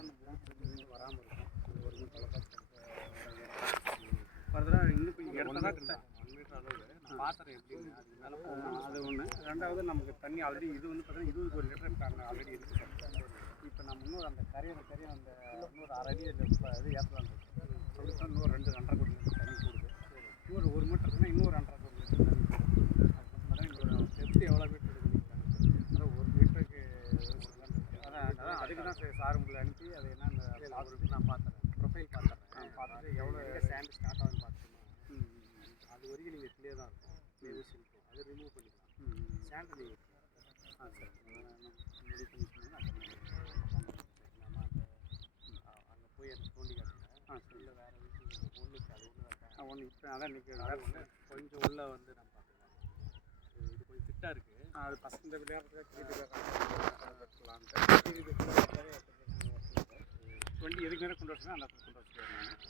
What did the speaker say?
தான் அந்த மூணு வராமல் இருக்கும். இது ஒரு ஃபர்தராக இன்னும் கொஞ்சம் இடத்துல தான் இருந்தேன் 1 மீட்டர் அளவு நான் பார்த்துறேன் எப்படின்னு. அதுக்கு மேலே போகணும். அது ஒன்று. ரெண்டாவது நமக்கு தண்ணி ஆல்ரெடி இது வந்து பார்த்தீங்கன்னா 21 லிட்டர் இருக்காங்க ஆல்ரெடி இருக்குது சார். இப்போ நம்ம இன்னொரு அந்த கரையை அந்த இன்னொரு 1/2 அடி இது ஏற்றலாம் சார். சொல்லிட்டு இன்னொரு 2-2.5 கோடி லிட்டர் தண்ணி கூடுது. இன்னொரு 1 மீட்டர் இருக்குன்னா இன்னொரு 2.5 கோடி லிட்டர் தண்ணி கூடுது. அது மட்டும் பார்த்தீங்கன்னா இன்னொரு டெப்த் எவ்வளோ மீட்டர் இருக்குன்னு அதான் 1 மீட்டருக்கு அதான் அதுக்கு தான் சார் உங்களை அனுப்பி அது என்னென்ன பார்த்துட்டு நான் பார்த்துறேன். ப்ரொஃபைல் பார்த்துறேன். பார்த்துட்டு எவ்வளோ சேண்ட் ஸ்டார்ட் ஆகுதுன்னு பார்த்துக்கணும். அது வரைக்கும் நீங்கள் கிளியர் தான் இருக்கும். கிளியர் இருக்கும். அதை ரிமூவ் பண்ணிக்கலாம். சேண்ட் நீங்கள் சார் முடிவு பண்ணி சொன்னீங்கன்னா நம்ம அங்கே போய் அதை தோண்டி காட்டுங்க. இல்லை வேறு விஷயம் ஒன்று இருக்குது. அது ஒன்று தான் ஒன்று இப்போ அதான் இன்றைக்கி வேறு ஒன்று கொஞ்சம் உள்ளே வந்து நம்ம பார்த்துக்கலாம். இது கொஞ்சம் திட்டாக இருக்குது. அது பசங்க விளையாடுறதுக்கு கட்டலான்ட்டு 20 எதுக்கு நேரம் கொண்டு வச்சுன்னா அந்த கொண்டு வச்சுருக்கேன்.